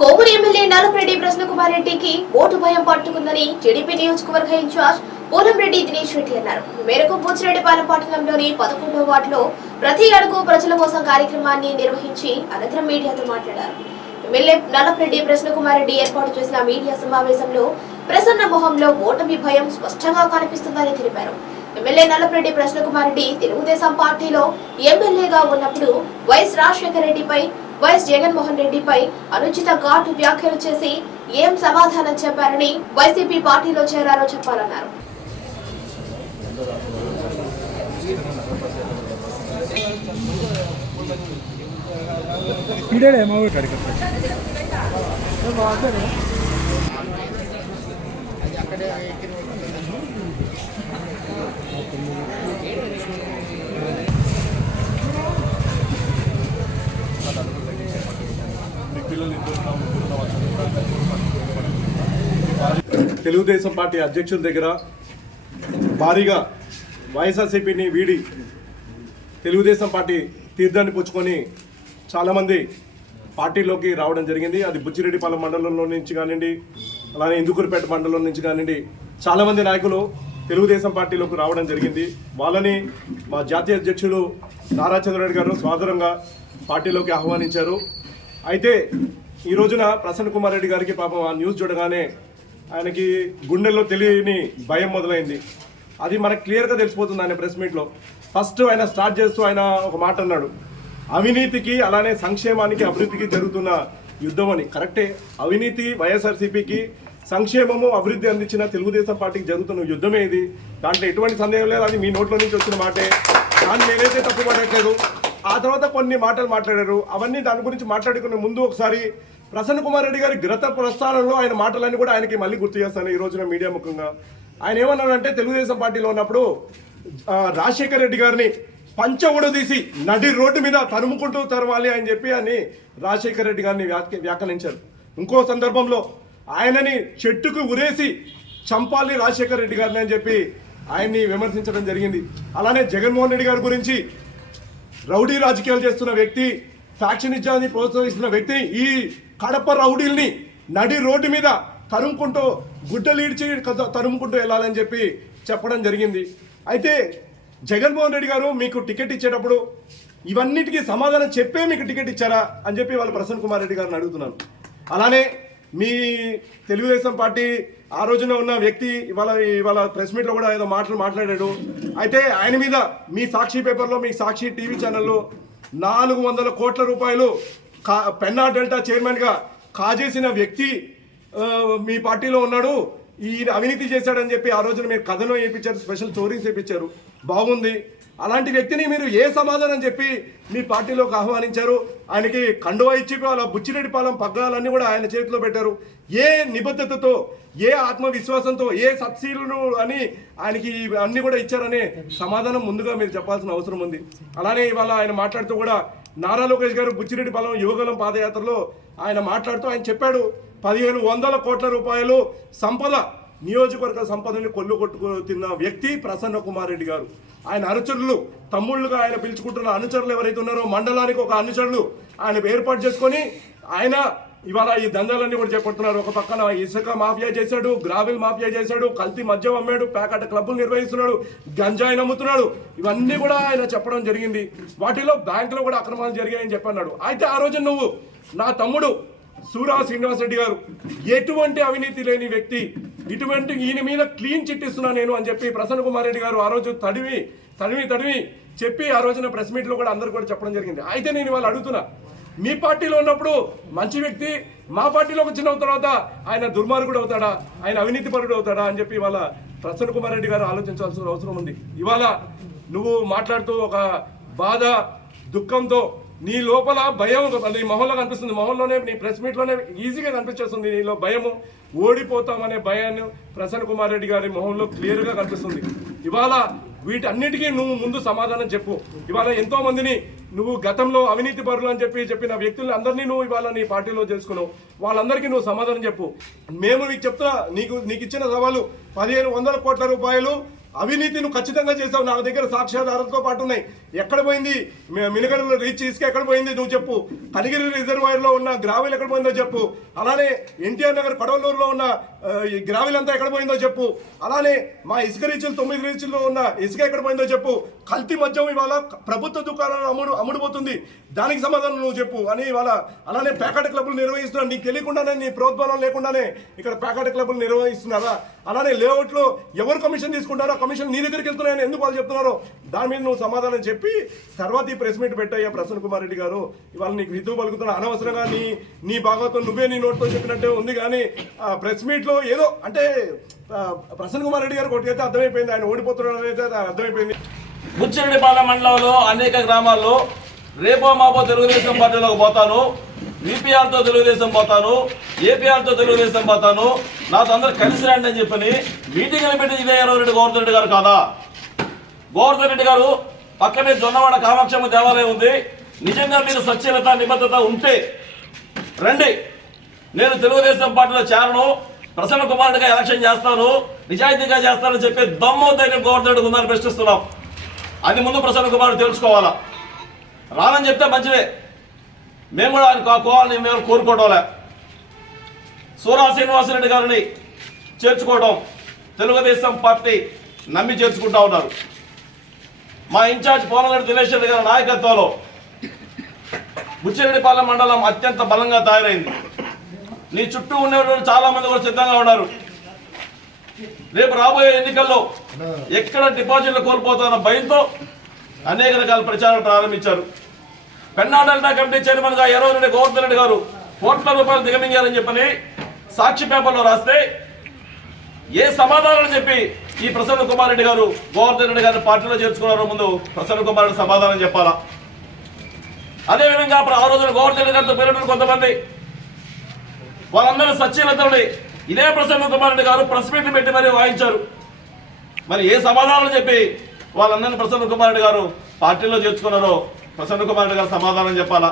Kovur MLA Nallapareddy Prasannakumar రెడ్డికి ఓటు భయం పట్టుకుందని టీడీపీ నియోజకవర్గ ఇన్ఛార్జ్ పూలంరెడ్డి దినేష్ రెడ్డి అన్నారు. మేరకు బూచిరెడ్డిపాలెం పట్టణంలోని పదకొండవ వార్డులో ప్రతి అడుగు ప్రజల కోసం కార్యక్రమాన్ని నిర్వహించి అనంతరం మీడియాతో మాట్లాడారు. ఎమ్మెల్యే నల్లపరెడ్డి ప్రశ్నకుమార్ రెడ్డి ఏర్పాటు చేసిన మీడియా సమావేశంలో ప్రసన్న మొహంలో ఓటమి భయం స్పష్టంగా కనిపిస్తుందని తెలిపారు. ఎమ్మెల్యే నల్లపరెడ్డి ప్రశ్నకుమార్ రెడ్డి తెలుగుదేశం పార్టీలో ఎమ్మెల్యేగా ఉన్నప్పుడు వైఎస్ రాజశేఖర రెడ్డిపై వైఎస్ జగన్మోహన్ రెడ్డిపై అనుచిత ఘాటు వ్యాఖ్యలు చేసి ఏం సమాధానం చెప్పారని వైసీపీ పార్టీలో చేరారో చెప్పాలన్నారు. పీరియడ్ తెలుగుదేశం పార్టీ అధ్యక్షుల దగ్గర భారీగా వైఎస్ఆర్సీపీని వీడి తెలుగుదేశం పార్టీ తీర్థాన్ని పుచ్చుకొని చాలామంది పార్టీలోకి రావడం జరిగింది. అది బుచ్చిరెడ్డిపాలెం మండలంలో నుంచి కానివ్వండి అలానే ఇందుకూరుపేట మండలం నుంచి కానివ్వండి చాలామంది నాయకులు తెలుగుదేశం పార్టీలోకి రావడం జరిగింది. వాళ్ళని మా జాతీయ అధ్యక్షులు నారా చంద్రరెడ్డి గారు స్వాదరంగా పార్టీలోకి ఆహ్వానించారు. అయితే ఈ రోజున ప్రసన్న కుమార్ రెడ్డి గారికి పాపం ఆ న్యూస్ చూడగానే ఆయనకి గుండెల్లో తెలియని భయం మొదలైంది. అది మనకు క్లియర్గా తెలిసిపోతుంది ఆయన ప్రెస్ మీట్లో. ఫస్ట్ ఆయన స్టార్ట్ చేస్తూ ఆయన ఒక మాట అన్నాడు. అవినీతికి అలానే సంక్షేమానికి అభివృద్ధికి జరుగుతున్న యుద్ధం అని. కరెక్టే. అవినీతి వైఎస్ఆర్సీపీకి సంక్షేమము అభివృద్ధి అందించిన తెలుగుదేశం పార్టీకి జరుగుతున్న యుద్ధమే ఇది. దాంట్లో ఎటువంటి సందేహం లేదు. అది మీ నోట్లో నుంచి వచ్చిన మాటే. దాన్ని నేనైతే తప్పు పడట్లేదు ఆ తర్వాత కొన్ని మాటలు మాట్లాడారు. అవన్నీ దాని గురించి మాట్లాడుకునే ముందు ఒకసారి ప్రసన్న కుమార్ రెడ్డి గారి గ్రత ప్రస్థానంలో ఆయన మాటలన్నీ కూడా ఆయనకి మళ్ళీ గుర్తు చేస్తాను ఈ రోజున మీడియా ముఖంగా ఆయన ఏమన్నాడంటే తెలుగుదేశం పార్టీలో ఉన్నప్పుడు రాజశేఖర్ రెడ్డి గారిని పంచ తీసి నడి రోడ్డు మీద తరుముకుంటూ తరవాలి అని చెప్పి అని రాజశేఖర్ రెడ్డి గారిని వ్యాఖ్యానించారు. ఇంకో సందర్భంలో ఆయనని చెట్టుకు ఉరేసి చంపాలి రాజశేఖర్ రెడ్డి గారిని అని చెప్పి ఆయన్ని విమర్శించడం జరిగింది. అలానే జగన్మోహన్ రెడ్డి గారి గురించి రౌడీ రాజకీయాలు చేస్తున్న వ్యక్తి ఫ్యాక్షనిజాన్ని ప్రోత్సహిస్తున్న వ్యక్తి ఈ కడప రౌడీల్ని నడి రోడ్డు మీద తరుముకుంటూ గుడ్డలీడ్చి తరుముకుంటూ వెళ్ళాలని చెప్పి చెప్పడం జరిగింది. అయితే జగన్మోహన్ రెడ్డి గారు మీకు టికెట్ ఇచ్చేటప్పుడు ఇవన్నిటికీ సమాధానం చెప్పే మీకు టికెట్ ఇచ్చారా అని చెప్పి వాళ్ళ ప్రసన్న కుమార్ రెడ్డి గారిని అడుగుతున్నాను. అలానే మీ తెలుగుదేశం పార్టీ ఆ రోజున ఉన్న వ్యక్తి ఇవాళ ఇవాళ ప్రెస్ మీట్లో కూడా ఏదో మాటలు మాట్లాడాడు. అయితే ఆయన మీద మీ సాక్షి పేపర్లో మీ సాక్షి టీవీ ఛానల్లో నాలుగు వందల కోట్ల రూపాయలు కా పెన్నా డెల్టా చైర్మన్గా కాజేసిన వ్యక్తి మీ పార్టీలో ఉన్నాడు. ఈయన అవినీతి చేశాడని చెప్పి ఆ రోజున మీరు కథనం వేయించారు స్పెషల్ స్టోరీస్ వేయించారు బాగుంది. అలాంటి వ్యక్తిని మీరు ఏ సమాధానం చెప్పి మీ పార్టీలోకి ఆహ్వానించారు? ఆయనకి కండువా ఇచ్చి వాళ్ళ బుచ్చిరెడ్డిపాలెం పగ్గాలన్నీ కూడా ఆయన చేతిలో పెట్టారు. ఏ నిబద్ధతతో ఏ ఆత్మవిశ్వాసంతో ఏ సత్శీలును అని ఆయనకి అన్ని కూడా ఇచ్చారనే సమాధానం ముందుగా మీరు చెప్పాల్సిన అవసరం ఉంది. అలానే ఇవాళ ఆయన మాట్లాడుతూ కూడా నారా లోకేష్ గారు బుచ్చిరెడ్డి బుచ్చిరెడ్డిపాలెం యువగలం పాదయాత్రలో ఆయన మాట్లాడుతూ ఆయన చెప్పాడు పదిహేను వందల కోట్ల రూపాయలు సంపద నియోజకవర్గ సంపదని కొల్లు కొట్టుకు తిన్న వ్యక్తి ప్రసన్న కుమార్ రెడ్డి గారు. ఆయన అనుచరులు తమ్ముళ్ళుగా ఆయన పిలుచుకుంటున్న అనుచరులు ఎవరైతే ఉన్నారో మండలానికి ఒక అనుచరులు ఆయన ఏర్పాటు చేసుకొని ఆయన ఇవాళ ఈ దందాలన్నీ కూడా చేపడుతున్నారు. ఒక పక్కన ఇసుక మాఫియా చేశాడు గ్రావిల్ మాఫియా చేశాడు కల్తీ మద్యం అమ్మాడు ప్యాకెట్ క్లబ్బులు నిర్వహిస్తున్నాడు గంజాయి నమ్ముతున్నాడు. ఇవన్నీ కూడా ఆయన చెప్పడం జరిగింది. వాటిలో బ్యాంకులో కూడా అక్రమాలు జరిగాయని చెప్పన్నాడు. అయితే ఆ రోజు నువ్వు నా తమ్ముడు సూరా శ్రీనివాస్ రెడ్డి గారు ఎటువంటి అవినీతి లేని వ్యక్తి ఇటువంటి ఈయన మీద క్లీన్ చిట్ ఇస్తున్నా నేను అని చెప్పి ప్రసన్న కుమార్ రెడ్డి గారు ఆ రోజు తడివి తడివి తడివి చెప్పి ఆ రోజున ప్రెస్ మీట్లో కూడా అందరు కూడా చెప్పడం జరిగింది. అయితే నేను ఇవాళ అడుగుతున్నా మీ పార్టీలో ఉన్నప్పుడు మంచి వ్యక్తి మా పార్టీలోకి వచ్చిన తర్వాత ఆయన దుర్మార్గుడు అవుతాడా? ఆయన అవినీతి పరుడు అవుతాడా? అని చెప్పి ఇవాళ ప్రసన్న కుమార్ రెడ్డి గారు ఆలోచించాల్సిన అవసరం ఉంది. ఇవాళ నువ్వు మాట్లాడుతూ ఒక బాధ దుఃఖంతో నీ లోపల భయం నీ మొహంలో కనిపిస్తుంది. మొహంలోనే నీ ప్రెస్ మీట్లోనే ఈజీగా కనిపించేస్తుంది. నీలో భయము ఓడిపోతామనే భయాన్ని ప్రసన్న కుమార్ రెడ్డి గారి మొహంలో క్లియర్గా కనిపిస్తుంది. ఇవాళ వీటన్నిటికీ నువ్వు ముందు సమాధానం చెప్పు. ఇవాళ ఎంతో మందిని నువ్వు గతంలో అవినీతి పరులు అని చెప్పి చెప్పిన వ్యక్తులను అందరినీ నువ్వు ఇవాళ నీ పార్టీలో చేసుకున్నావు. వాళ్ళందరికీ నువ్వు సమాధానం చెప్పు. మేము నీకు చెప్తున్నా నీకు నీకు ఇచ్చిన సవాలు పదిహేను వందల కోట్ల రూపాయలు అవినీతిని ఖచ్చితంగా చేసావు. నా దగ్గర సాక్ష్యాధారంతో పాటు ఉన్నాయి. ఎక్కడ పోయింది? మి- మినగడలో రీచ్ ఇసుక ఎక్కడ పోయింది? నువ్వు చెప్పు. కనిగిరి రిజర్వాయర్లో ఉన్న గ్రావెల్ ఎక్కడ పోయిందో చెప్పు. అలానే ఎన్టీఆర్ నగర్ కొడవలూరులో ఉన్న ఈ గ్రావిల్ అంతా ఎక్కడ పోయిందో చెప్పు. అలానే మా ఇసుక రీచులు తొమ్మిది రీచుల్లో ఉన్న ఇసుక ఎక్కడ పోయిందో చెప్పు. కల్తీ మద్యం ఇవాళ ప్రభుత్వ దుకాణాలు అమ్ముడు అమ్ముడుపోతుంది. దానికి సమాధానం నువ్వు చెప్పు. అని ఇవాళ అలానే ప్యాకెట్ క్లబ్లు నిర్వహిస్తున్నారు. నీకు తెలియకుండానే నీ ప్రోద్బలం లేకుండానే ఇక్కడ ప్యాకెట్ క్లబ్లు నిర్వహిస్తున్నారా? అలానే లేఅవుట్లో ఎవరు కమిషన్ తీసుకుంటారో ఆ కమిషన్ నీ దగ్గరికి వెళ్తున్నాయని ఎందుకు వాళ్ళు చెప్తున్నారో దాని మీద నువ్వు సమాధానం చెప్పి తర్వాత ఈ ప్రెస్ మీట్ పెట్టయ్యా ప్రసన్న కుమార్ రెడ్డి గారు. ఇవాళ నీకు విధువు పలుకుతున్నా అనవసరంగా నీ నీ భాగవతం నువ్వే నీ నోట్తో చెప్పినట్టే ఉంది కానీ ఆ ప్రెస్ మీట్లో ఏదో అంటే ప్రసన్న కుమార్ రెడ్డి గారు కొట్టుకైతే అర్థమైపోయింది ఆయన ఓడిపోతున్నాడు అనేది అర్థమైపోయింది. బుచ్చిరెడ్డిపాలెం మండలంలో అనేక గ్రామాల్లో రేపో మాపో తెలుగుదేశం పార్టీలోకి పోతాను. విపిఆర్తో తెలుగుదేశం పోతాను. ఏపీఆర్తో తెలుగుదేశం పోతాను. నాతో అందరు కలిసి రండి అని చెప్పని మీటింగ్లు పెట్టి ఇదే రెడ్డి గోవర్ధన్ రెడ్డి గారు కాదా? గోవర్ధన్ రెడ్డి గారు పక్కనే జొన్నవాడ కామాక్షమ్మ దేవాలయం ఉంది. నిజంగా మీరు సచ్యలత నిబద్ధత ఉంటే రండి. నేను తెలుగుదేశం పార్టీలో చేరను. ప్రసన్న కుమారుడిగా ఎలక్షన్ చేస్తాను నిజాయితీగా చేస్తానని చెప్పి దమ్ము ధైర్యం గోవర్ధన్ ఉందని ప్రశ్నిస్తున్నాం. అది ముందు ప్రసన్న కుమారుడు తెలుసుకోవాలా? రానని చెప్తే మంచిదే. మేము కూడా ఆయన కావాలని మేము కోరుకోవడంలే సూరా శ్రీనివాసరెడ్డి గారిని చేర్చుకోవడం తెలుగుదేశం పార్టీ నమ్మి చేర్చుకుంటా ఉన్నారు. మా ఇన్ఛార్జ్ పోలరెడ్డి దినేష్ రెడ్డి గారి నాయకత్వంలో బుచ్చిరెడ్డిపాలెం మండలం అత్యంత బలంగా తయారైంది. నీ చుట్టూ ఉన్నటువంటి చాలా మంది కూడా సిద్ధంగా ఉన్నారు. రేపు రాబోయే ఎన్నికల్లో ఎక్కడ డిపాజిట్లు కోల్పోతారన్న భయంతో అనేక రకాల ప్రచారం ప్రారంభించారు. పెన్నా డెల్టా కమిటీ చైర్మన్గా ఎరవ రెడ్డి గోవర్ధన్ రెడ్డి గారు కోట్ల రూపాయలు దిగమింగారని చెప్పని సాక్షి పేపర్లో రాస్తే ఏ సమాధానం చెప్పి ఈ ప్రసన్న కుమార్ రెడ్డి గారు గోవర్ధన్ రెడ్డి గారిని పార్టీలో చేర్చుకున్నారో ముందు ప్రసన్న కుమార్ రెడ్డి సమాధానం చెప్పాలా? అదేవిధంగా అప్పుడు ఆ రోజున గోవర్ధన్ రెడ్డి గారితో పిల్లలు కొంతమంది వాళ్ళందరూ సత్యలతని ఇదే ప్రసన్న కుమార్ రెడ్డి గారు ప్రెస్ మీట్లు పెట్టి మరీ వాయించారు. మరి ఏ సమాధానాలు చెప్పి వాళ్ళందరినీ ప్రసన్న కుమార్ రెడ్డి గారు పార్టీలో చేర్చుకున్నారో ప్రసన్న కుమార్ రెడ్డి గారు సమాధానం చెప్పాలా?